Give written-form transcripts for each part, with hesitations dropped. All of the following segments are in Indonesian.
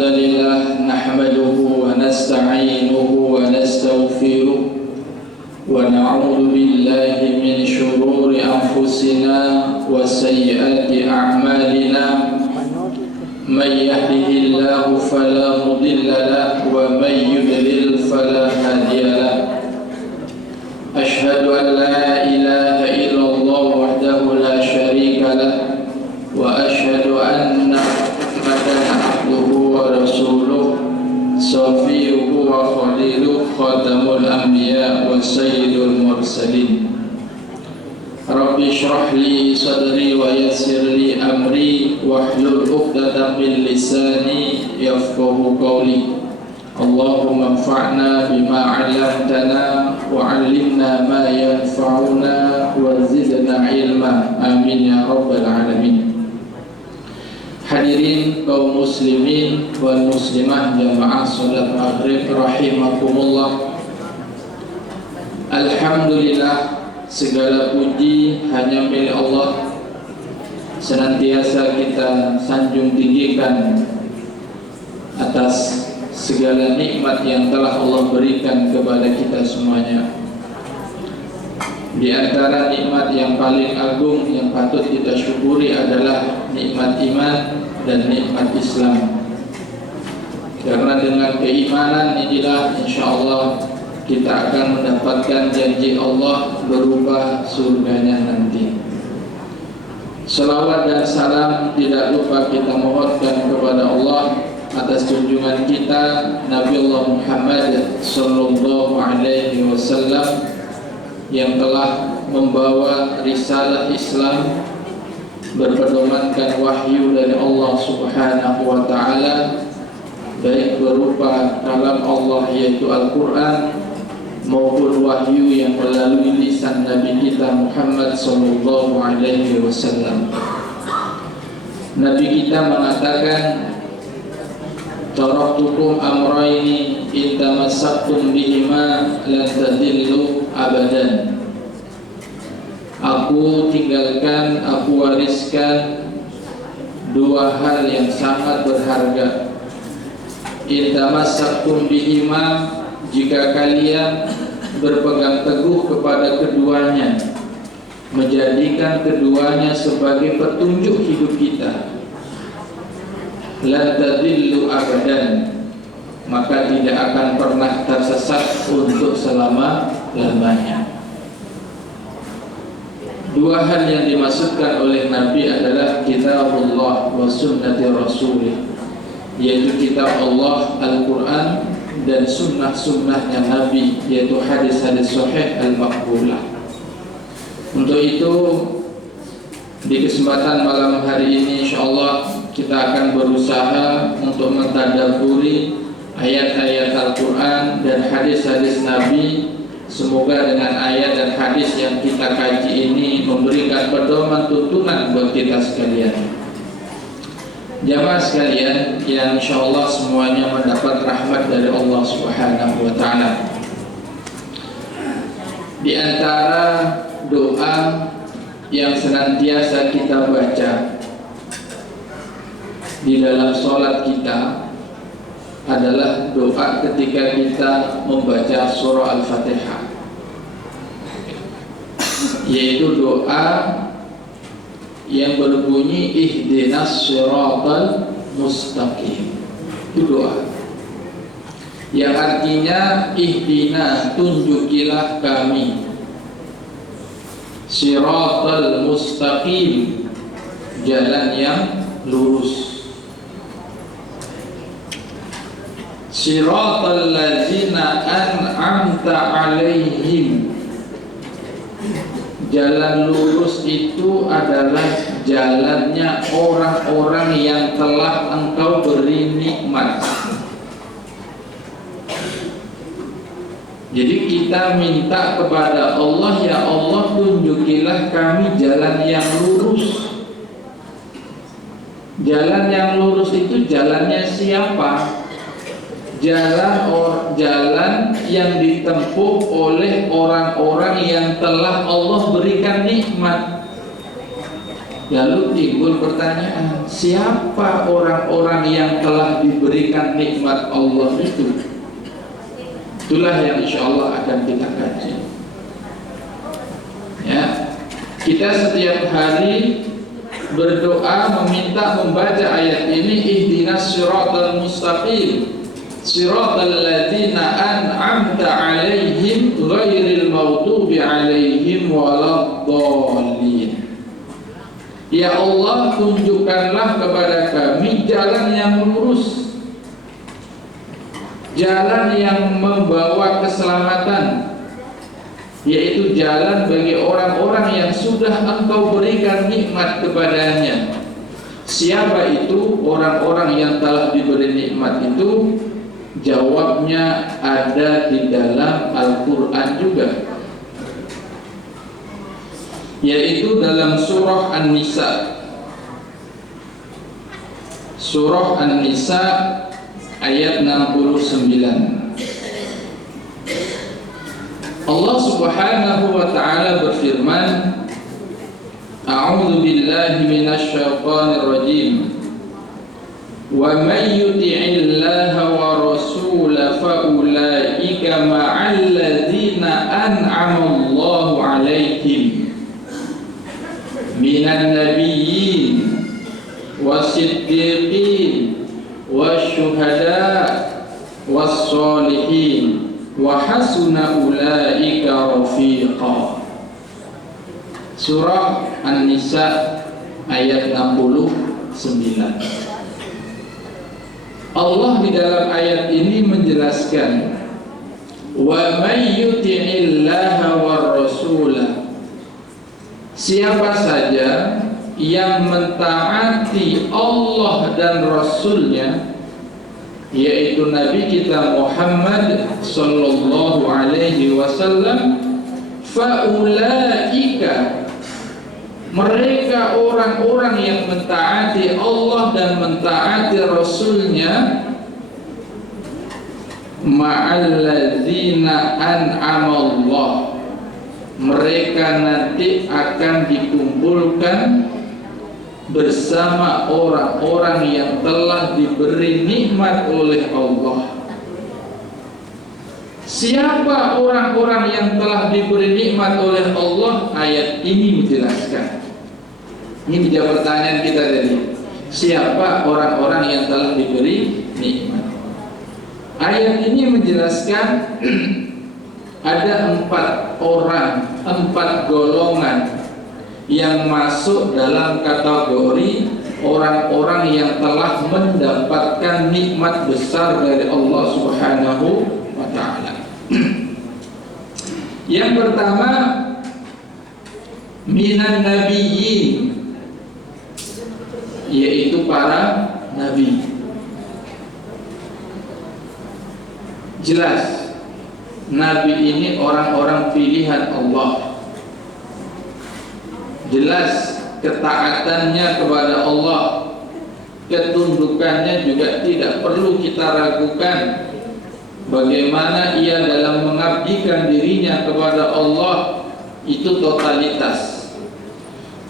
الحمد لله نحمده ونستعينه ونستغفره ونعوذ بالله من شرور أنفسنا وسيئات أعمالنا من يهده الله فلا مضل له ومن يضلل فلا هادي له أشهد أن لا إله إلا الله وحده لا شريك له وأشهد أن محمدا عبده ورسوله صفيه وخليله خاتم الأنبياء وسيد المرسلين رب اشرح لي صدري ويسر لي أمري واحلل عقدة من لساني يفقه قولي اللهم انفعنا بما علمتنا وعلمنا ما ينفعنا وزدنا علما آمين يا رب العالمين. Hadirin kaum muslimin wal muslimah jamaah salat maghrib rahimakumullah. Alhamdulillah, segala puji hanya milik Allah. Senantiasa kita sanjung tinggikan atas segala nikmat yang telah Allah berikan kepada kita semuanya. Di antara nikmat yang paling agung yang patut kita syukuri adalah nikmat iman dan nikmat Islam. Karena dengan keimanan inilah insyaallah kita akan mendapatkan janji Allah berupa surganya nanti. Selawat dan salam tidak lupa kita mohonkan kepada Allah atas junjungan kita Nabi Allah Muhammad sallallahu alaihi wasallam yang telah membawa risalah Islam berpedomankan wahyu dari Allah Subhanahu wa taala, baik berupa kalam Allah yaitu Al-Qur'an maupun wahyu yang melalui lisan Nabi kita Muhammad sallallahu alaihi wasallam. Nabi kita mengatakan, taraktukum amrayni in tamassaktum bihima lan tadillu abadan. Aku tinggalkan, aku wariskan dua hal yang sangat berharga. In tamassaktum bihima, jika kalian berpegang teguh kepada keduanya, menjadikan keduanya sebagai petunjuk hidup kita, la tadillu abadan, maka tidak akan pernah tersesat untuk selama-lamanya. Dua hal yang dimaksudkan oleh Nabi adalah kitabullah wa sunnati rasulih, yaitu kitab Allah Al-Quran dan sunnah-sunnahnya Nabi, yaitu hadis-hadis sahih al-maqbulah. Untuk itu di kesempatan malam hari ini insyaallah kita akan berusaha untuk mentadabburi ayat-ayat Al-Quran dan hadis-hadis Nabi. Semoga dengan ayat dan hadis yang kita kaji ini memberikan pedoman tuntunan buat kita sekalian. Jamaah sekalian yang insyaallah semuanya mendapat rahmat dari Allah Subhanahu wa taala. Di antara doa yang senantiasa kita baca di dalam sholat kita adalah doa ketika kita membaca surah Al-Fatihah, yaitu doa yang berbunyi ihdinas siratal mustaqim. Itu doa yang artinya ihdina, tunjukilah kami, siratal mustaqim, jalan yang lurus. Siratal ladzina an'amta alaihim, jalan lurus itu adalah jalannya orang-orang yang telah engkau beri nikmat. Jadi kita minta kepada Allah, ya Allah tunjukilah kami jalan yang lurus. Jalan yang lurus itu jalannya siapa? Jalan yang ditempuh oleh orang-orang yang telah Allah berikan nikmat. Lalu timbul pertanyaan, siapa orang-orang yang telah diberikan nikmat Allah itu? Itulah yang insya Allah akan kita kaji. Ya, kita setiap hari berdoa meminta membaca ayat ini, ihdinas siratal mustaqim siratal ladzina an'amta 'alaihim ghairil maghdubi 'alaihim waladdallin. Ya Allah, tunjukkanlah kepada kami jalan yang lurus, jalan yang membawa keselamatan, yaitu jalan bagi orang-orang yang sudah Engkau berikan nikmat kepadanya. Siapa itu orang-orang yang telah diberi nikmat itu? Jawabnya ada di dalam Al-Quran juga, yaitu dalam surah An-Nisa. Surah An-Nisa ayat 69. Allah Subhanahu wa ta'ala berfirman, A'udzu billahi minasy syaithanir rajim. Wa may yuti'illaha wa rasulahu fa ulaika ma'al ladzina an'ama Allahu 'alaihim minan nabiyyin wasiddiqin wasyuhada wassolihin wa hasuna ulaika rafiqa. Surah An-Nisa ayat 69. Allah di dalam ayat ini menjelaskan, wa may yuti'illaha war rasulah, siapa saja yang mentaati Allah dan Rasulnya, yaitu Nabi kita Muhammad sallallahu alaihi wasallam, faulaika, mereka orang-orang yang mentaati Allah dan mentaati Rasulnya, ma'alladzina an'ama Allah, mereka nanti akan dikumpulkan bersama orang-orang yang telah diberi nikmat oleh Allah. Siapa orang-orang yang telah diberi nikmat oleh Allah? Ayat ini menjelaskan. Ini menjawab pertanyaan kita tadi. Siapa orang-orang yang telah diberi nikmat? Ayat ini menjelaskan ada 4 orang, 4 golongan yang masuk dalam kategori orang-orang yang telah mendapatkan nikmat besar dari Allah Subhanahu wa ta'ala. Yang pertama, minan nabiyyin, yaitu para nabi. Jelas, nabi ini orang-orang pilihan Allah. Jelas ketaatannya kepada Allah, ketundukannya juga tidak perlu kita ragukan. Bagaimana ia dalam mengabdikan dirinya kepada Allah itu totalitas.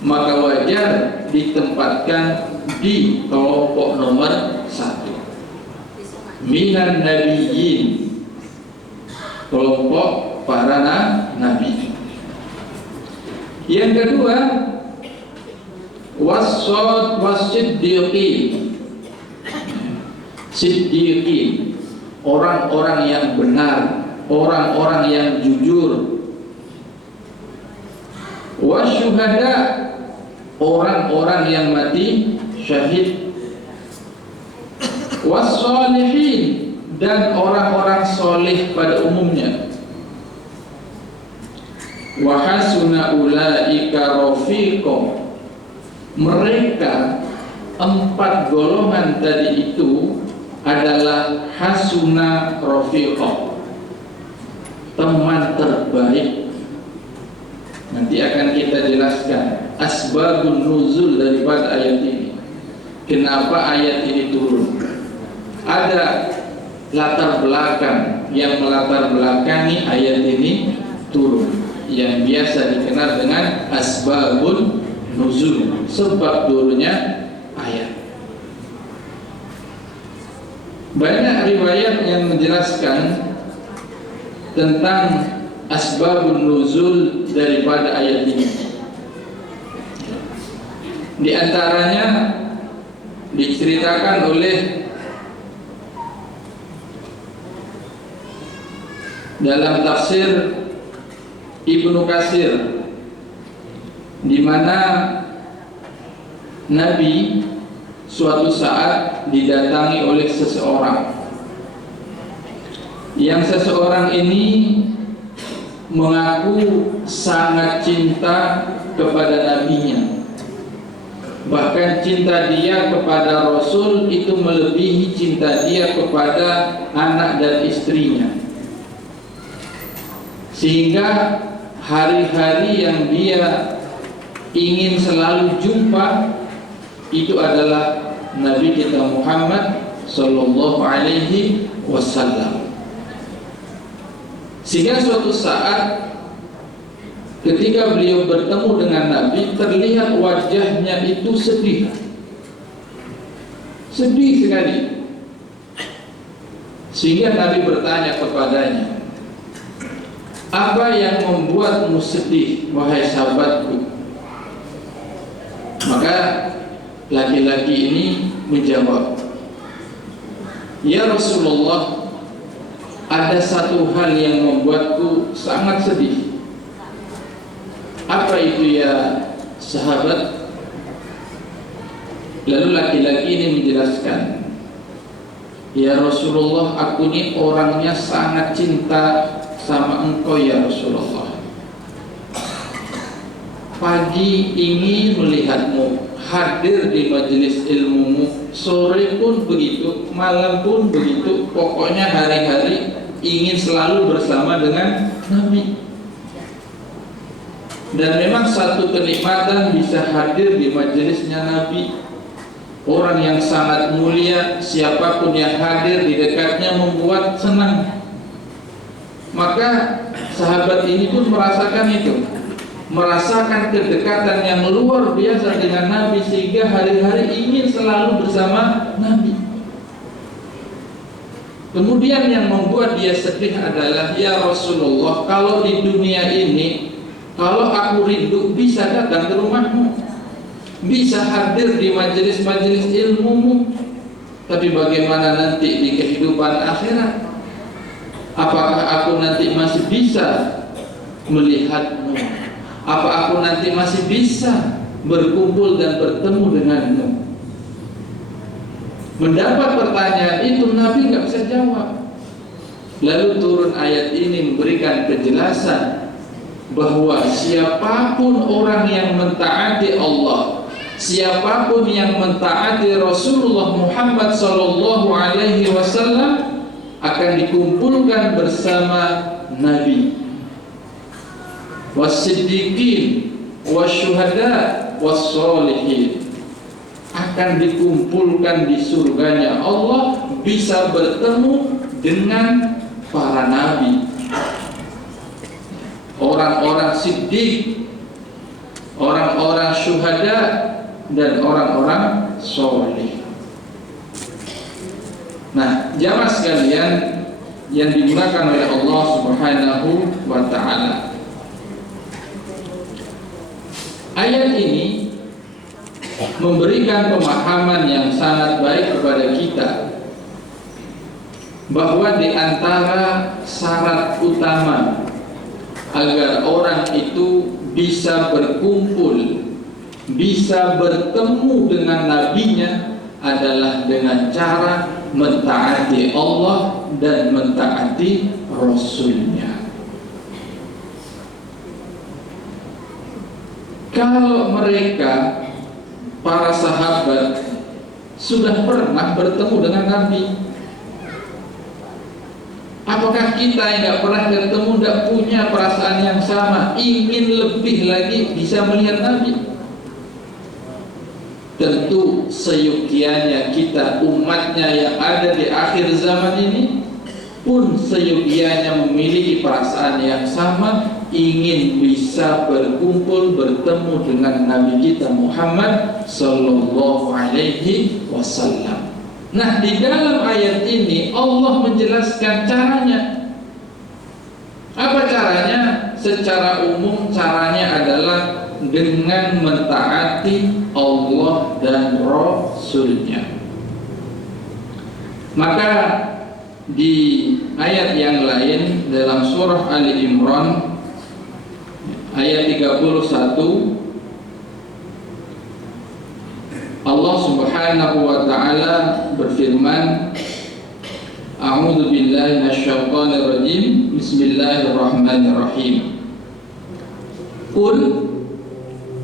Maka wajar ditempatkan di kelompok nomor 1, minan nabiyyin, kelompok para nabi. Yang kedua, wasiddiqin, siddiqin, orang-orang yang benar, orang-orang yang jujur. Wasyuhada, orang-orang yang mati syahid. Wassolihin, dan orang-orang soleh pada umumnya. Wa hasuna ulaika rafiqa, mereka 4 golongan tadi itu adalah hasuna rafiqa, teman terbaik. Nanti akan kita jelaskan asbabun nuzul daripada ayat ini. Kenapa ayat ini turun? Ada latar belakang yang melatar belakangi ayat ini turun, yang biasa dikenal dengan asbabun nuzul, sebab turunnya ayat. Banyak riwayat yang menjelaskan tentang asbabun nuzul daripada ayat ini. Di antaranya diceritakan oleh dalam tafsir Ibnu Katsir, di mana Nabi suatu saat didatangi oleh seseorang, yang seseorang ini mengaku sangat cinta kepada nabinya. Bahkan cinta dia kepada Rasul itu melebihi cinta dia kepada anak dan istrinya, sehingga hari-hari yang dia ingin selalu jumpa itu adalah Nabi kita Muhammad Sallallahu Alaihi Wasallam. Sehingga suatu saat ketika beliau bertemu dengan Nabi, terlihat wajahnya itu sedih sekali. Sehingga Nabi bertanya kepadanya, apa yang membuatmu sedih, wahai sahabatku? Maka laki-laki ini menjawab, ya Rasulullah, ada satu hal yang membuatku sangat sedih. Apa itu ya sahabat? Lalu laki-laki ini menjelaskan, ya Rasulullah, aku ini orangnya sangat cinta sama engkau ya Rasulullah. Pagi ingin melihatmu, hadir di majelis ilmumu, sore pun begitu, malam pun begitu, pokoknya hari-hari ingin selalu bersama dengan Nabi. Dan memang satu kenikmatan bisa hadir di majelisnya Nabi. Orang yang sangat mulia, siapapun yang hadir di dekatnya membuat senang. Maka sahabat ini pun merasakan itu, merasakan kedekatan yang luar biasa dengan Nabi, sehingga hari-hari ingin selalu bersama Nabi. Kemudian yang membuat dia sedih adalah, ya Rasulullah, kalau di dunia ini, kalau aku rindu bisa datang ke rumahmu, bisa hadir di majelis-majelis ilmumu, tapi bagaimana nanti di kehidupan akhirat? Apakah aku nanti masih bisa melihatmu? Apa aku nanti masih bisa berkumpul dan bertemu denganmu? Mendapat pertanyaan itu, Nabi nggak bisa jawab. Lalu turun ayat ini memberikan kejelasan bahwa siapapun orang yang mentaati Allah, siapapun yang mentaati Rasulullah Muhammad Sallallahu Alaihi Wasallam akan dikumpulkan bersama Nabi, was-siddiqin, was-syuhada, was-sholihin, akan dikumpulkan di surganya Allah, bisa bertemu dengan para nabi, orang-orang siddiq, orang-orang syuhada, dan orang-orang soleh. Nah, jamaah sekalian yang dimuliakan oleh Allah Subhanahu wa ta'ala, ayat ini memberikan pemahaman yang sangat baik kepada kita bahwa di antara syarat utama agar orang itu bisa berkumpul, bisa bertemu dengan nabinya adalah dengan cara mentaati Allah dan mentaati Rasulnya. Kalau mereka, para sahabat, sudah pernah bertemu dengan Nabi, apakah kita yang tidak pernah bertemu tidak punya perasaan yang sama, ingin lebih lagi bisa melihat Nabi? Tentu seyogianya kita, umatnya yang ada di akhir zaman ini pun seyogianya memiliki perasaan yang sama ingin bisa berkumpul bertemu dengan Nabi kita Muhammad sallallahu alaihi wasallam. Nah, di dalam ayat ini Allah menjelaskan caranya. Apa caranya? Secara umum caranya adalah dengan mentaati Allah dan Rasul-Nya. Maka di ayat yang lain dalam surah Ali Imran ayat 31, Allah Subhanahu wa taala berfirman, A'udzu billahi minasyaitonir rajim. Bismillahirrahmanirrahim. Qul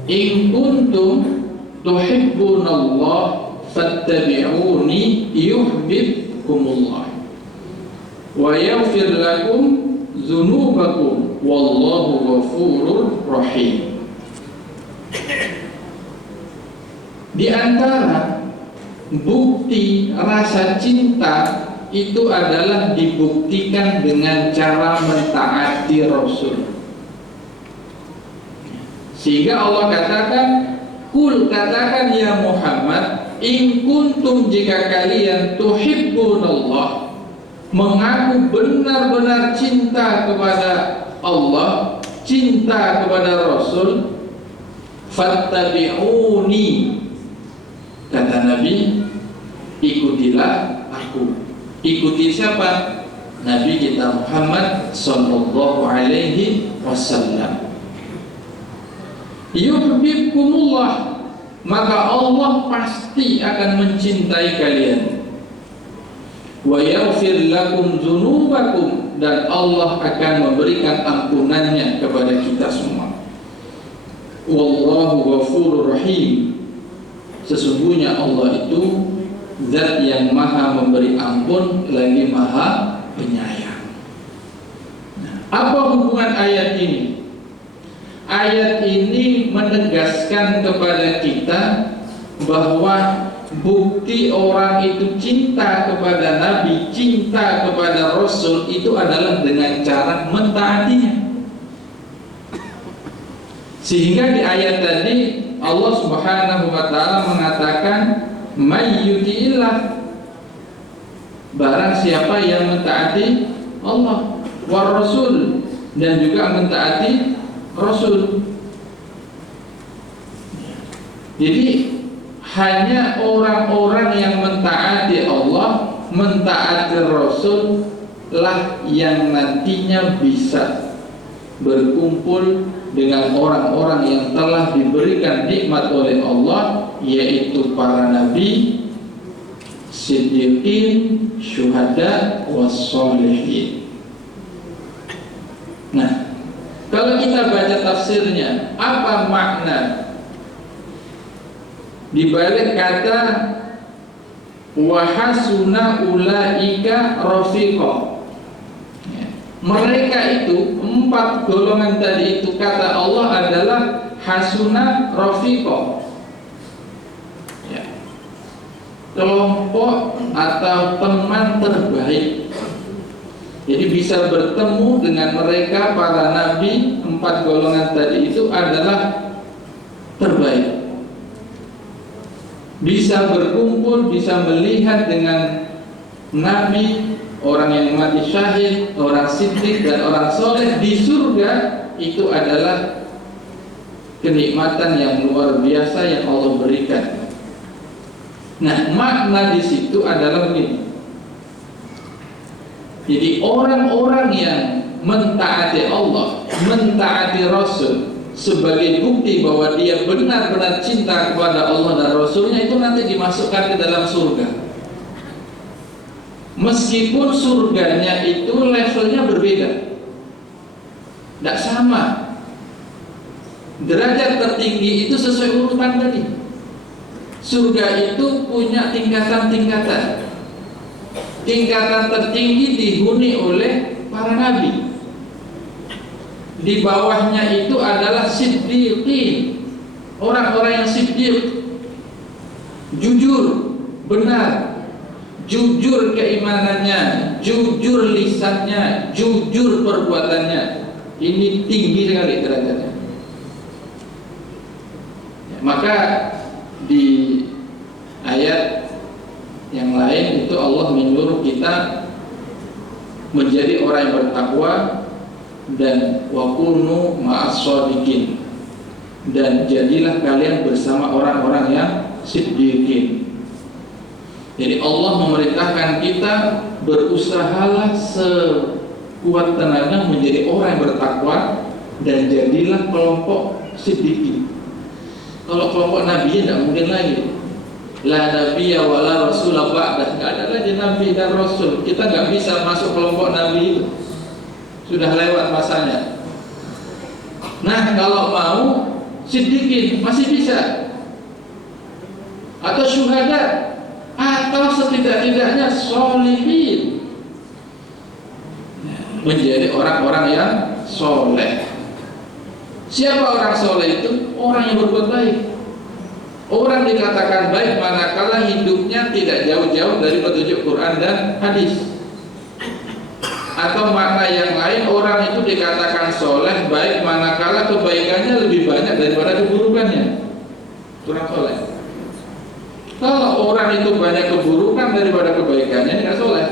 in kuntum tuhibbunallah fattabi'uni yuhibbukumullah wa yaghfir lakum dzunubakum wallahu ghafurur rahim. Di antara bukti rasa cinta itu adalah dibuktikan dengan cara mentaati Rasul. Sehingga Allah katakan, Kul, katakan ya Muhammad, in kuntum, jika kalian tuhibbunallah, mengaku benar-benar cinta kepada Allah, cinta kepada Rasul, fattabi'uni, kata Nabi, ikutilah aku. Ikuti siapa? Nabi kita Muhammad sallallahu alaihi wasallam. Yuhibbukumullah, maka Allah pasti akan mencintai kalian. Wa yaghfir lakum dzunubakum, dan Allah akan memberikan ampunannya kepada kita semua. Wallahu ghafurur rahim, sesungguhnya Allah itu Zat yang maha memberi ampun lagi maha penyayang. Apa hubungan ayat ini? Ayat ini menegaskan kepada kita bahwa bukti orang itu cinta kepada Nabi, cinta kepada Rasul itu adalah dengan cara mentaatinya. Sehingga di ayat tadi Allah Subhanahu wa taala mengatakan, may yuti'illah, barang siapa yang mentaati Allah war Rasul, dan juga mentaati Rasul. Jadi hanya orang-orang yang mentaati Allah, mentaati Rasul lah yang nantinya bisa berkumpul dengan orang-orang yang telah diberikan nikmat oleh Allah, yaitu para nabi, siddiqin, syuhada, wassalihin. Nah, kalau kita baca tafsirnya, apa makna di balik kata wa hasuna ulaika rafiqa? Mereka itu, 4 golongan tadi itu, kata Allah adalah hasuna rafiqa, ya, kelompok atau teman terbaik. Jadi bisa bertemu dengan mereka para nabi, 4 golongan tadi itu adalah terbaik. Bisa berkumpul, bisa melihat dengan nabi, orang yang mati syahid, orang siddiq, dan orang soleh di surga, itu adalah kenikmatan yang luar biasa yang Allah berikan. Nah, makna di situ adalah begini. Jadi orang-orang yang mentaati Allah, mentaati Rasul sebagai bukti bahwa dia benar-benar cinta kepada Allah dan Rasulnya, itu nanti dimasukkan ke dalam surga. Meskipun surganya itu levelnya berbeda, tidak sama. Derajat tertinggi itu sesuai urutan tadi. Surga itu punya tingkatan-tingkatan. Tingkatan tertinggi dihuni oleh para nabi. Di bawahnya itu adalah siddiqin, orang-orang yang siddiq, jujur, benar, jujur keimanannya, jujur lisannya, jujur perbuatannya. Ini tinggi sekali derajatnya. Ya, maka di ayat yang lain itu Allah menyuruh kita menjadi orang yang bertakwa dan wakunu ma'as-shodiqin, dan jadilah kalian bersama orang-orang yang siddiqin. Jadi Allah memerintahkan kita berusahalah sekuat tenaga menjadi orang yang bertakwa dan jadilah kelompok siddiqin. Kalau kelompok Nabi tidak mungkin lagi. La nabiyya wa la rasulah ba'dah, nggak ada lagi Nabi dan Rasul. Kita nggak bisa masuk kelompok Nabi itu, sudah lewat masanya. Nah, kalau mau siddiqin masih bisa, atau syuhada, atau setidak-tidaknya sholihin, menjadi orang-orang yang soleh. Siapa orang soleh itu? Orang yang berbuat baik. Orang dikatakan baik manakala hidupnya tidak jauh-jauh dari petunjuk Quran dan hadis. Atau makna yang lain, orang itu dikatakan soleh baik manakala kebaikannya lebih banyak daripada keburukannya. Orang soleh. Kalau orang itu banyak keburukan daripada kebaikannya, tidak soleh.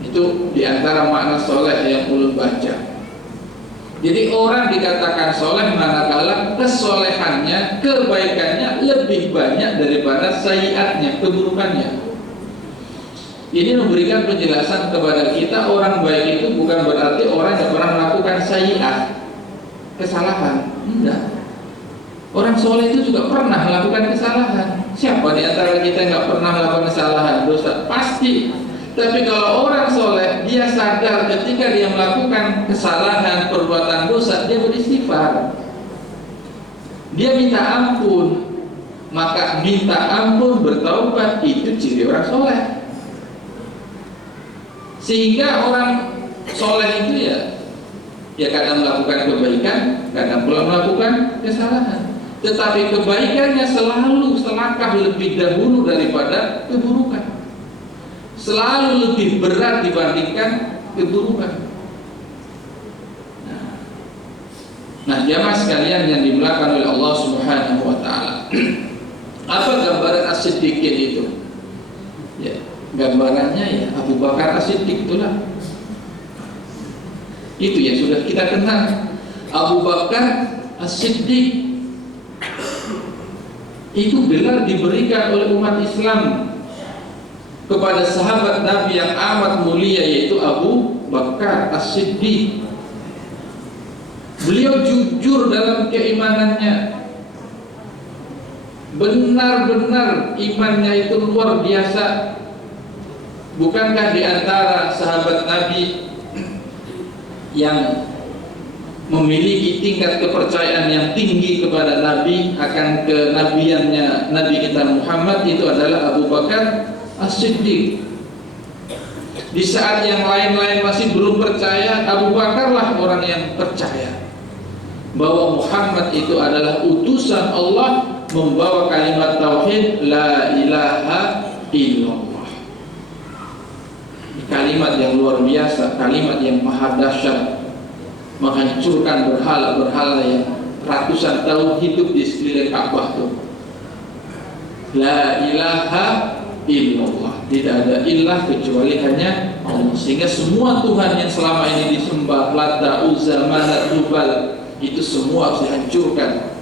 Itu diantara makna soleh yang ulun baca. Jadi orang dikatakan soleh manakala kesolehannya, kebaikannya lebih banyak daripada sayiatnya, keburukannya. Ini memberikan penjelasan kepada kita, orang baik itu bukan berarti orang yang pernah melakukan sayiat, kesalahan. Tidak. Orang soleh itu juga pernah melakukan kesalahan. Siapa di antara kita yang nggak pernah melakukan kesalahan, dosa? Pasti. Tapi kalau orang soleh, dia sadar ketika dia melakukan kesalahan, perbuatan dosa, dia beristighfar, dia minta ampun. Maka minta ampun, bertaubat, itu ciri orang soleh. Sehingga orang soleh itu ya kadang melakukan kebaikan, kadang pula melakukan kesalahan. Tetapi kebaikannya selalu selangkah lebih dahulu daripada keburukan, selalu lebih berat dibandingkan keburukan. Nah, jamaah sekalian yang dimuliakan oleh Allah Subhanahu wa taala. Apa gambaran as-siddiqin itu? Ya, gambarannya ya Abu Bakar as-Siddiq itulah. Itu yang sudah kita kenal. Abu Bakar as-Siddiq itu gelar diberikan oleh umat Islam kepada sahabat Nabi yang amat mulia, yaitu Abu Bakar as-Siddiq. Beliau jujur dalam keimanannya, benar-benar imannya itu luar biasa. Bukankah di antara sahabat Nabi yang memiliki tingkat kepercayaan yang tinggi kepada Nabi, akan kenabiannya Nabi kita Muhammad, itu adalah Abu Bakar as-Siddiq. Di saat yang lain-lain masih belum percaya, Abu Bakarlah orang yang percaya bahwa Muhammad itu adalah utusan Allah membawa kalimat tauhid la ilaha illallah. Kalimat yang luar biasa, kalimat yang maha dahsyat, menghancurkan berhala-berhala yang ratusan tahun hidup di sekeliling Ka'bah itu. La ilaha illallah, tidak ada ilah kecuali hanya Allah. Sehingga semua Tuhan yang selama ini disembah, Lata, Uzza, Manat, Hubal, itu semua harus dihancurkan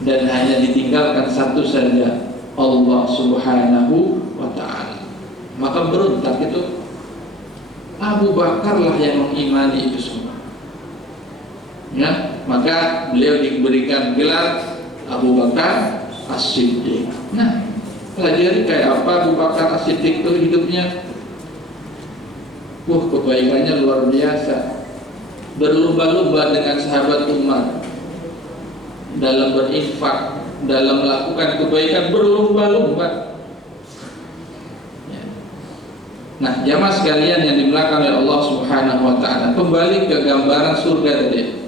dan hanya ditinggalkan satu saja, Allah Subhanahu wa ta'ala. Maka berontak itu Abu Bakarlah yang mengimani itu semua. Ya, maka beliau diberikan gelar Abu Bakar as-Siddiq. Nah, pelajari kayak apa Abu Bakar as-Siddiq itu hidupnya. Kebaikannya luar biasa. Berlomba-lomba dengan sahabat Umar dalam berinfak, dalam melakukan kebaikan, berlomba-lomba. Ya. Nah, jamaah sekalian yang dimuliakan oleh Allah Subhanahu wa ta'ala, kembali ke gambaran surga tadi.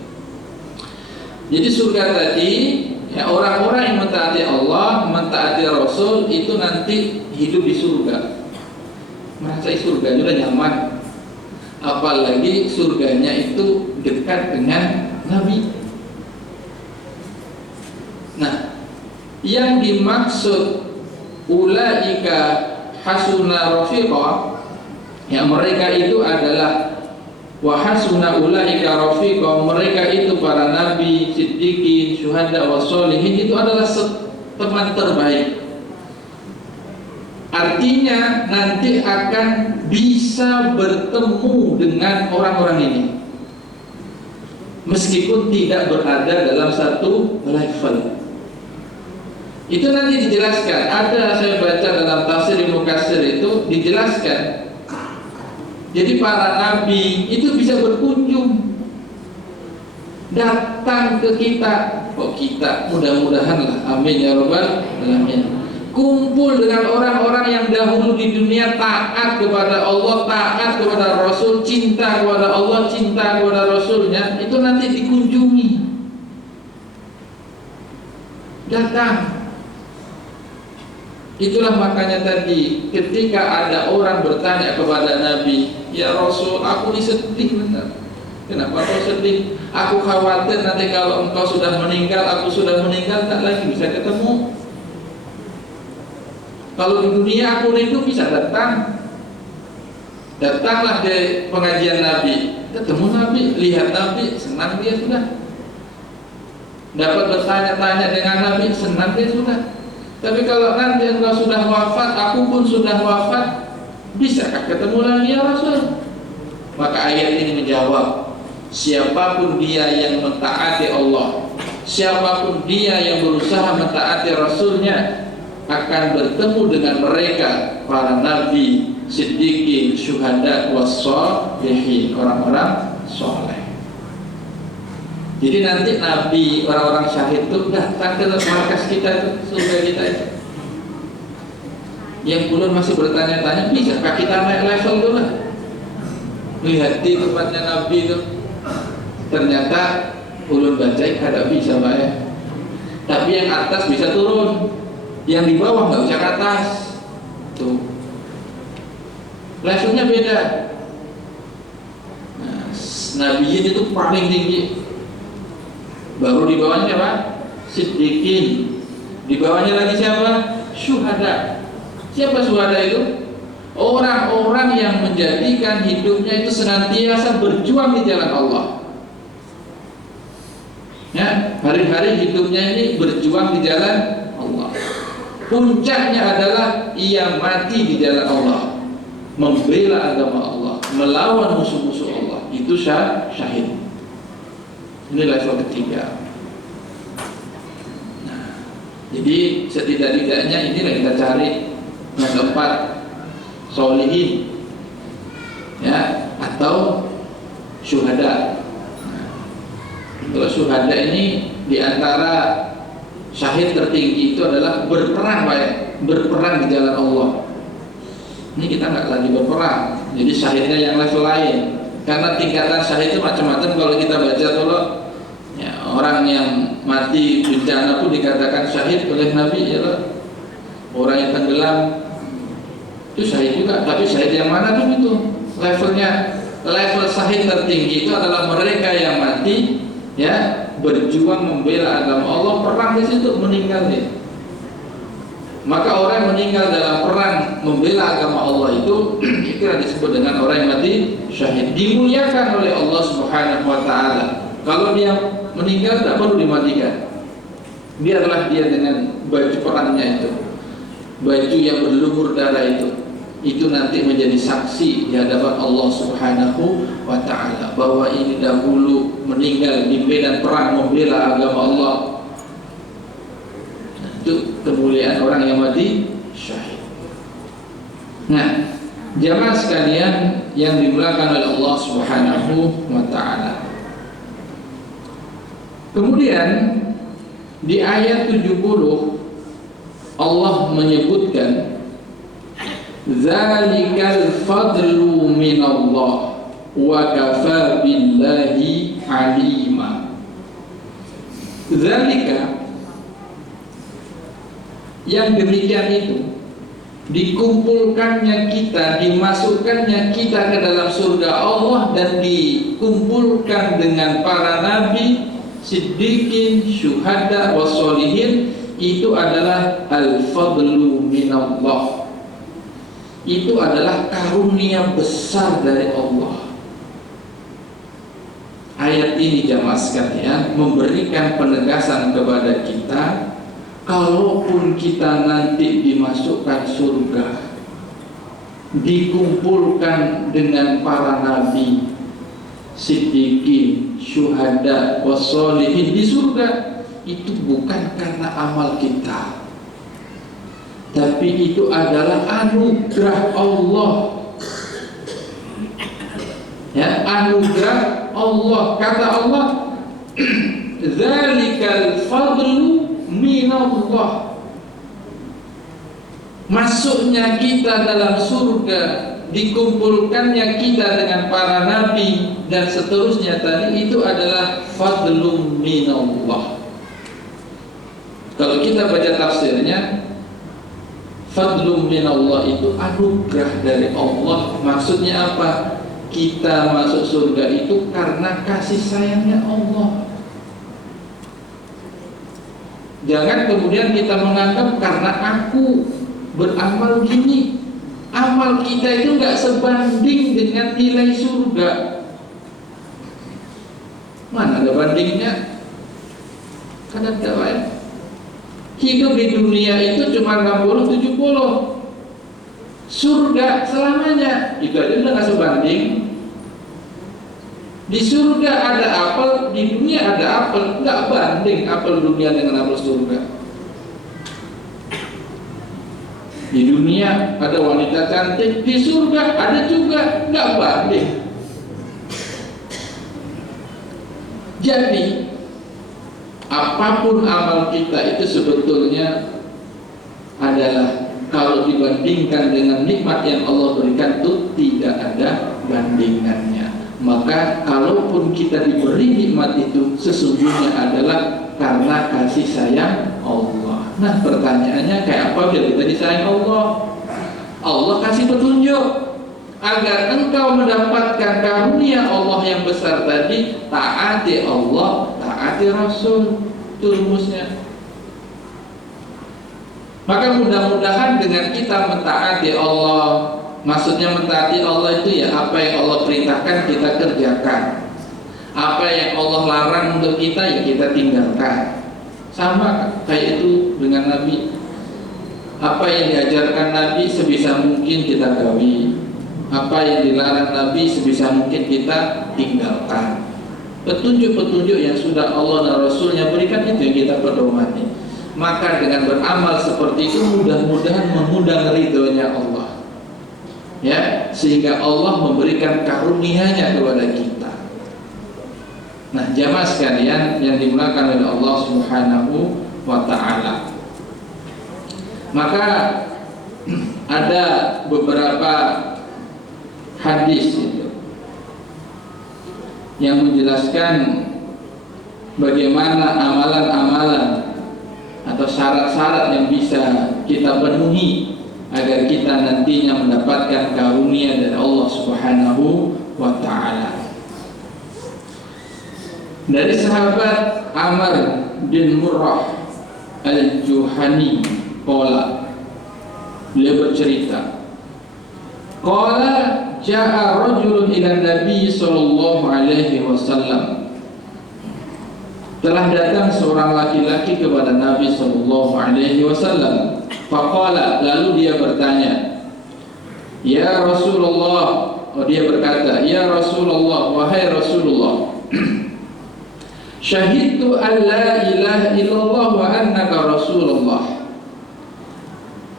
Jadi surga tadi, ya, orang-orang yang mentaati Allah, mentaati Rasul, itu nanti hidup di surga, merasai surga, sudah nyaman. apalagi surganya itu dekat dengan Nabi. Nah, yang dimaksud ulaika hasuna rafiqa, yang mereka itu adalah wa hasuna ulaika rafiqa, mereka itu para nabi, siddiqin, syuhada, wassolihin, itu adalah teman terbaik. Artinya nanti akan bisa bertemu dengan orang-orang ini meskipun tidak berada dalam satu level. Itu nanti dijelaskan. Ada, saya baca dalam tafsir Ibnu Katsir itu dijelaskan. Jadi para nabi itu bisa berkunjung, datang ke kita. Kok kita? Mudah-mudahan lah. Amin ya rabbal alamin. Kumpul dengan orang-orang yang dahulu di dunia taat kepada Allah, taat kepada Rasul, cinta kepada Allah, cinta kepada Rasulnya. Itu nanti dikunjungi, datang. Itulah makanya tadi ketika ada orang bertanya kepada Nabi, ya Rasul, aku ini sedih benar. Kenapa kau sedih? Aku khawatir nanti kalau engkau sudah meninggal, aku sudah meninggal, tak lagi bisa ketemu. Kalau di dunia aku rindu bisa datang. Datanglah ke pengajian Nabi, ketemu Nabi, lihat Nabi, senang dia sudah. Dapat bertanya-tanya dengan Nabi, senang dia sudah. Tapi kalau nanti engkau sudah wafat, aku pun sudah wafat, bisakah ketemu lagi ya Rasul? Maka ayat ini menjawab, siapapun dia yang mentaati Allah, siapapun dia yang berusaha mentaati Rasulnya, akan bertemu dengan mereka, para nabi, siddiqin, syuhada, wassolihin, orang-orang soleh. Jadi nanti nabi, orang-orang syahid itu datang ke markas kita itu, surga kita itu. Yang ulun masih bertanya-tanya, bisakah kita naik level itu lah? Lihat di tempatnya nabi itu. Ternyata ulun baca kada bisa Pak ya. Tapi yang atas bisa turun, yang di bawah nggak bisa ke atas. Tuh, levelnya beda. Nah, nabiyin itu paling tinggi. Baru di bawahnya apa? Siddiqin. Di bawahnya lagi siapa? Syuhada. Siapa syuhada itu? Orang-orang yang menjadikan hidupnya itu senantiasa berjuang di jalan Allah. Ya, hari-hari hidupnya ini berjuang di jalan Allah. Puncaknya adalah ia mati di jalan Allah, membela agama Allah, melawan musuh-musuh Allah. Itu syahid. Ini level ketiga. Nah, jadi setidak-tidaknya inilah kita cari. Yang keempat, solihin, ya, atau syuhada. Nah, kalau syuhada ini diantara syahid tertinggi itu adalah berperang, Pak ya, berperang di jalan Allah. Ini kita nggak lagi berperang, jadi syahidnya yang level lain. Karena tingkatan syahid itu macam-macam. Kalau kita baca kalau ya, orang yang mati bencana pun dikatakan syahid oleh Nabi, ya loh. Orang yang tenggelam itu syahid juga. Tapi syahid yang mana tuh itu? Levelnya, level syahid tertinggi itu adalah mereka yang mati ya berjuang membela agama Allah, perang di situ, meninggal dia. Maka orang yang meninggal dalam perang membela agama Allah itu yang disebut dengan orang yang mati syahid, dimuliakan oleh Allah Subhanahu wa taala. Kalau dia meninggal tidak perlu dimatikan. Biarlah dia dengan baju perangnya itu, baju yang berlumur darah itu nanti menjadi saksi di hadapan Allah Subhanahu wa taala bahwa ini dahulu meninggal di medan perang membela agama Allah. Itu kemuliaan orang yang mati syahid. Nah, jamaah sekalian yang dimuliakan oleh Allah Subhanahu wa taala. Kemudian di ayat 70 Allah menyebutkan zalikal fadlu minallah wa kafa billahi alima. Zalika, yang demikian itu, dikumpulkannya kita, dimasukkannya kita ke dalam surga Allah dan dikumpulkan dengan para nabi, siddiqin, syuhada, wassolihin, itu adalah al-fadlu minallah. Itu adalah karunia besar dari Allah. Ayat ini jamaah sekalian memberikan penegasan kepada kita, kalaupun kita nanti dimasukkan surga, dikumpulkan dengan para nabi, siddiqin, syuhada, wassolihin di surga, itu bukan karena amal kita, tapi itu adalah anugerah Allah. Ya, anugerah Allah. Kata Allah, "Dzalikal fadlu minallah." Masuknya kita dalam surga, dikumpulkannya kita dengan para nabi dan seterusnya tadi, itu adalah fadlu minallah. Kalau kita baca tafsirnya, fadlu minallah itu anugerah dari Allah. Maksudnya apa? Kita masuk surga itu karena kasih sayangnya Allah. Jangan kemudian kita menganggap karena aku beramal gini, amal kita itu gak sebanding dengan nilai surga. Mana ada bandingnya? Kadang kadang hidup di dunia itu cuma 60-70, surga selamanya, itu aja udah gak sebanding. Di surga ada apel, di dunia ada apel, gak banding apel dunia dengan apel surga. Di dunia ada wanita cantik, di surga ada juga, gak banding. Jadi apapun amal kita itu sebetulnya adalah, kalau dibandingkan dengan nikmat yang Allah berikan, itu tidak ada bandingannya. Maka kalaupun kita diberi nikmat itu, sesungguhnya adalah karena kasih sayang Allah. Nah, pertanyaannya kayak apa biar kita disayang Allah? Allah kasih petunjuk agar engkau mendapatkan karunia Allah yang besar tadi. Taati Allah, taati Rasul, itu rumusnya. Maka mudah-mudahan dengan kita mentaati Allah, maksudnya mentaati Allah itu ya apa yang Allah perintahkan kita kerjakan, apa yang Allah larang untuk kita ya kita tinggalkan. Sama kayak itu dengan Nabi. Apa yang diajarkan Nabi sebisa mungkin kita gawi, apa yang dilarang Nabi sebisa mungkin kita tinggalkan. Petunjuk-petunjuk yang sudah Allah dan Rasulnya berikan itu yang kita pedomani. Maka dengan beramal seperti itu mudah-mudahan mengundang ridhonya Allah, ya, sehingga Allah memberikan karunia-Nya kepada kita. Nah, jamaah sekalian yang dimuliakan oleh Allah Subhanahu wa ta'ala, maka ada beberapa hadis itu yang menjelaskan bagaimana amalan-amalan atau syarat-syarat yang bisa kita penuhi agar kita nantinya mendapatkan karunia dari Allah Subhanahu wa ta'ala. Dari sahabat Amr bin Murrah al-Juhani qala, beliau bercerita, qala ja'a rajulun ila Nabi sallallahu alaihi wasallam, telah datang seorang laki-laki kepada Nabi sallallahu alaihi wasallam. Faqala, lalu dia bertanya, ya Rasulullah, dia berkata, ya Rasulullah, wahai Rasulullah, syahidtu an la ilaha illallah wa annaka Rasulullah.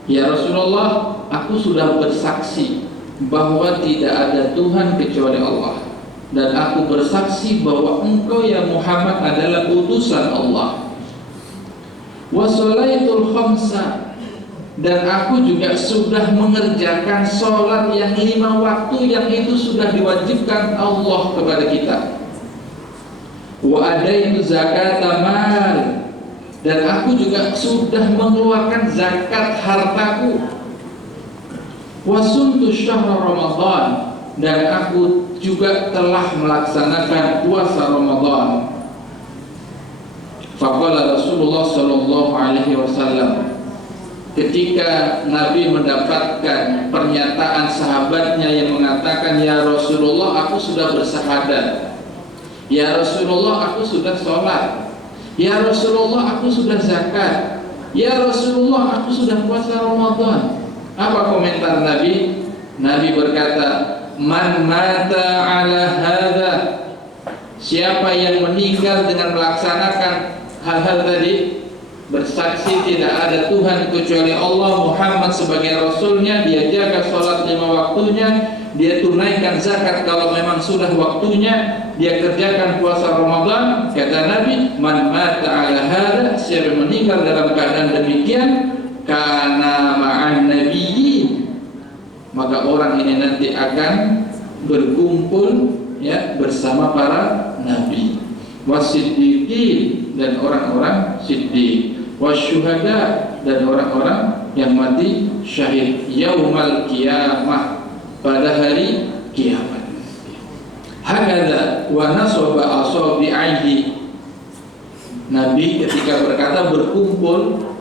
Ya Rasulullah, aku sudah bersaksi bahwa tidak ada Tuhan kecuali Allah, dan aku bersaksi bahwa engkau ya Muhammad adalah utusan Allah. Wa sholaitul khamsa, dan aku juga sudah mengerjakan sholat yang 5 waktu yang itu sudah diwajibkan Allah kepada kita. Wa adaitu zakat mal, dan aku juga sudah mengeluarkan zakat hartaku. wa sumtu syahra Ramadan, dan aku juga telah melaksanakan puasa Ramadan. Faqala Rasulullah sallallahu alaihi wasallam, ketika Nabi mendapatkan pernyataan sahabatnya yang mengatakan, ya Rasulullah, aku sudah bersyahadat, ya Rasulullah, aku sudah sholat, ya Rasulullah, aku sudah zakat, ya Rasulullah, aku sudah puasa Ramadan. Apa komentar Nabi? Nabi berkata, man mata ala hadha, siapa yang meninggal dengan melaksanakan hal-hal tadi, bersaksi tidak ada Tuhan kecuali Allah, Muhammad sebagai Rasulnya, dia jaga sholat 5 waktunya, dia tunaikan zakat kalau memang sudah waktunya, dia kerjakan puasa Ramadan. Kata Nabi, man mata ala hadha, siapa yang meninggal dalam keadaan demikian, kana ma'an nabiyyin, maka orang ini nanti akan berkumpul ya bersama para nabi, wasiddiqin, dan orang-orang siddiq, wasyuhada, dan orang-orang yang mati syahid, yaumal qiyamah, pada hari kiamat. Hakadha wa nasaba asabi'aihi, Nabi ketika berkata berkumpul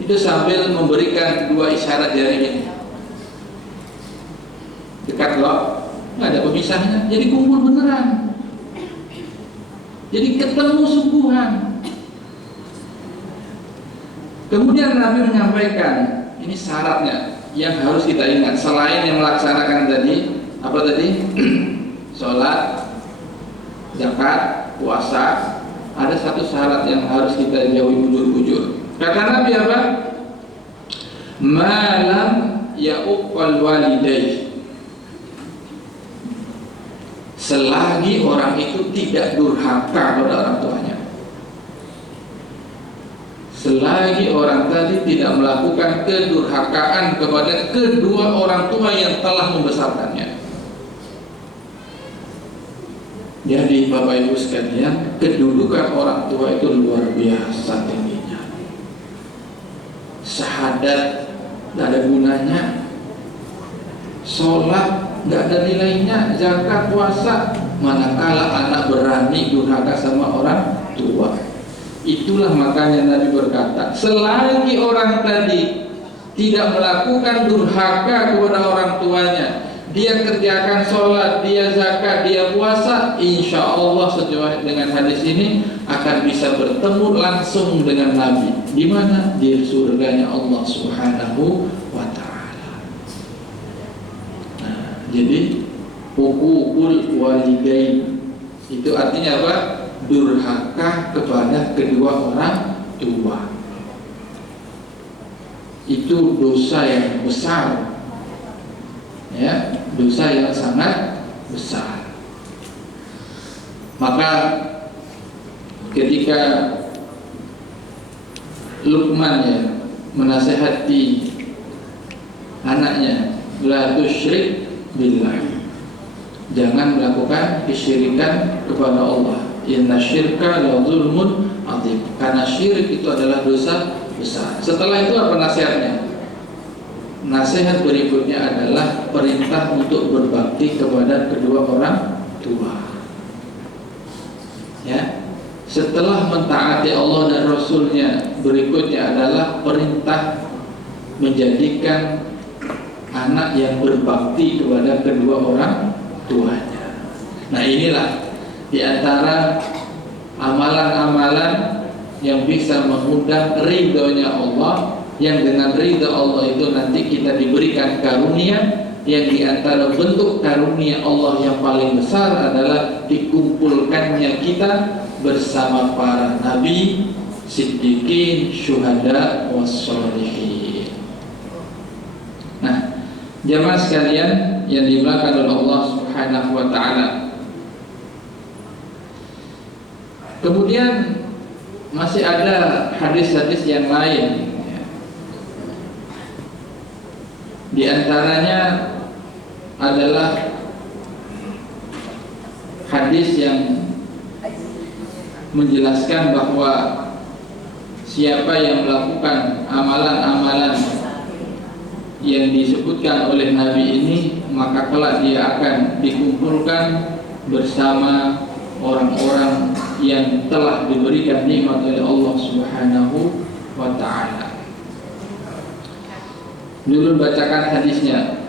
itu sambil memberikan 2 isyarat jari ini, dekat loh, nggak ada pemisahnya, jadi kumpul beneran, jadi ketemu sungguhan. Kemudian Nabi menyampaikan, ini syaratnya yang harus kita ingat selain yang melaksanakan tadi, apa tadi? Sholat, zakat, puasa, ada satu syarat yang harus kita jauhi bujur-bujur. Kata Nabi apa? Malam ya'uqal walidayh, selagi orang itu tidak durhaka pada orang tuanya, selagi orang tadi tidak melakukan kedurhakaan kepada kedua orang tua yang telah membesarkannya. Jadi Bapak Ibu sekalian, kedudukan orang tua itu luar biasa tingginya. Syahadat tidak ada gunanya, sholat tidak ada nilainya, zakat, puasa, manakala anak berani durhaka sama orang tua. Itulah makanya Nabi berkata, selagi orang tadi tidak melakukan durhaka kepada orang tuanya, dia kerjakan sholat, dia zakat, dia puasa, insya Allah sesuai dengan hadis ini akan bisa bertemu langsung dengan Nabi. Di mana? Di surganya Allah Subhanahu wa Ta'ala. Nah, jadi huququl walidain itu artinya apa? Durhaka kepada kedua orang tua. Itu dosa yang besar, ya, dosa yang sangat besar. Maka ketika Luqman ya menasihati anaknya, la tusyrik billah, jangan melakukan kesyirikan kepada Allah, inna syirka la zulmun adzim, karena syirik itu adalah dosa besar. Setelah itu apa nasihatnya? Nasihat berikutnya adalah perintah untuk berbakti kepada kedua orang tua. Ya, setelah mentaati Allah dan Rasulnya, berikutnya adalah perintah menjadikan anak yang berbakti kepada kedua orang tuanya. Nah, inilah di antara amalan-amalan yang bisa mengundang ridhonya Allah, yang dengan ridha Allah itu nanti kita diberikan karunia, yang di antara bentuk karunia Allah yang paling besar adalah dikumpulkannya kita bersama para nabi, siddiqin, syuhada, wassalihin. Nah, jamaah sekalian yang dimuliakan oleh Allah Subhanahu wa Ta'ala, kemudian masih ada hadis-hadis yang lain. Di antaranya adalah hadis yang menjelaskan bahwa siapa yang melakukan amalan-amalan yang disebutkan oleh Nabi ini, maka kelak dia akan dikumpulkan bersama orang-orang yang telah diberikan nikmat oleh Allah Subhanahu wa ta'ala. Dulu bacakan hadisnya.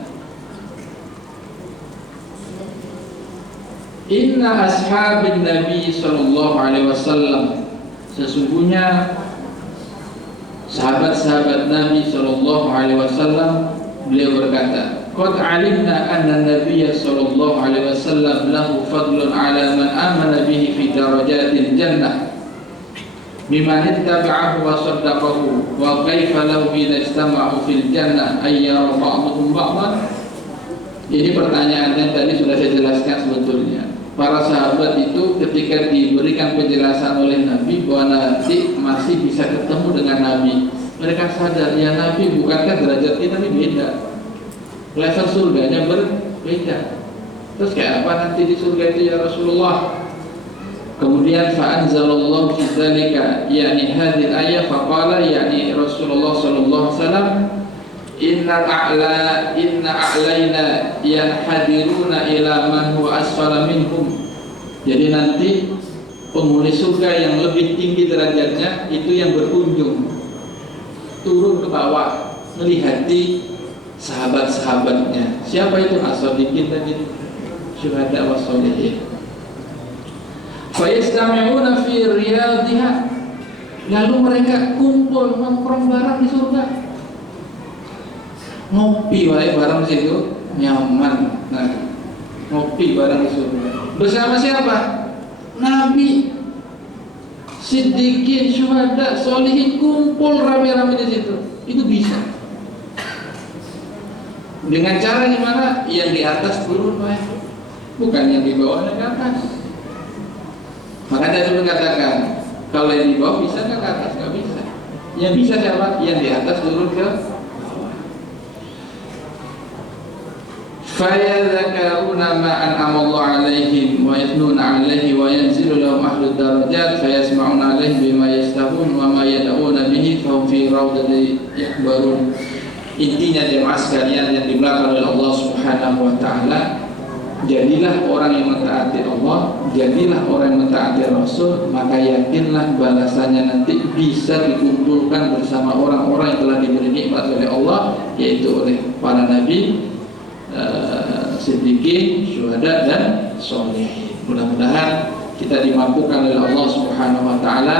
Inna ashabin Nabi sallallahu alaihi wasallam, sesungguhnya sahabat-sahabat Nabi sallallahu alaihi wasallam, beliau berkata, qad alimna anna Nabiy sallallahu alaihi wasallam lahu fadlun ala man amana bihi fi darajatil jannah mimman ittaba'ahu wa saddaqahu wa kaifa lahu idza istama'u fil jannah ay yara ba'dhum ba'dhan. Ini pertanyaan yang tadi sudah saya jelaskan sebetulnya. Para sahabat itu ketika diberikan penjelasan oleh Nabi bahwa nanti masih bisa ketemu dengan Nabi, mereka sadar, ya Nabi, bukankah derajat kita ini beda, level surganya berbeda. Terus kayak apa nanti di surga itu ya Rasulullah? Kemudian fa'anzalallahu fi dzalika, yakni hadhihi ayat, faqala, yakni Rasulullah sallallahu alaihi wasallam, inna a'laina yanhadiruna ila man huwa asfala minhum. Jadi nanti penghuni surga yang lebih tinggi derajatnya itu yang berkunjung turun ke bawah melihati sahabat-sahabatnya. Siapa itu? As-shadiqin tadi, syuhada wa sholihin. Fa yastami'una fi riyadhiha, lalu mereka kumpul nongkrong bareng di surga, ngopi bareng situ, nyaman. Nah, ngopi bareng di surga bersama siapa? Nabi, siddiqin, syuhada, sholihin, kumpul rame-rame di situ. Itu bisa. Dengan cara gimana? Yang di atas turun, bukan yang di bawah naik ke atas. Maka tadi mengatakan, kalau yang di bawah bisa ke atas? Nggak bisa. Yang bisa siapa? Yang di atas turun ke fayadzakaruna ma an'ama Allah 'alaihim wa yathnuna 'alaihi wa yanzilu lahum ahlud darajat fayasma'una 'alaihim bima yastahun wa ma yad'una bihi fa hum fi rawdati yahbarun. Intinya jemaah sekalian yang dimuliakan oleh Allah Subhanahu wa taala, jadilah orang yang mentaati Allah, jadilah orang yang mentaati Rasul, maka yakinlah balasannya nanti bisa dikumpulkan bersama orang-orang yang telah diberi nikmat oleh Allah, yaitu oleh para nabi, siddiqin, syuhada, dan sholihin. Mudah-mudahan kita dimampukan oleh Allah Subhanahu wa taala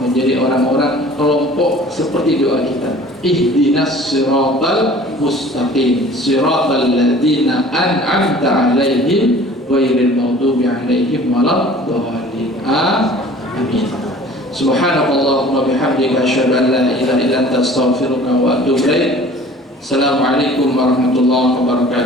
menjadi orang-orang kelompok seperti doa kita. Ihdinas siratal mustaqim, siratal ladzina an'amta 'alaihim ghairil maghdubi 'alaihim waladdallin. Amin. Subhanakallahumma bihamdika asyhadu an la ilaha illa anta astaghfiruka wa atubu ilaik. Assalamualaikum warahmatullahi wabarakatuh.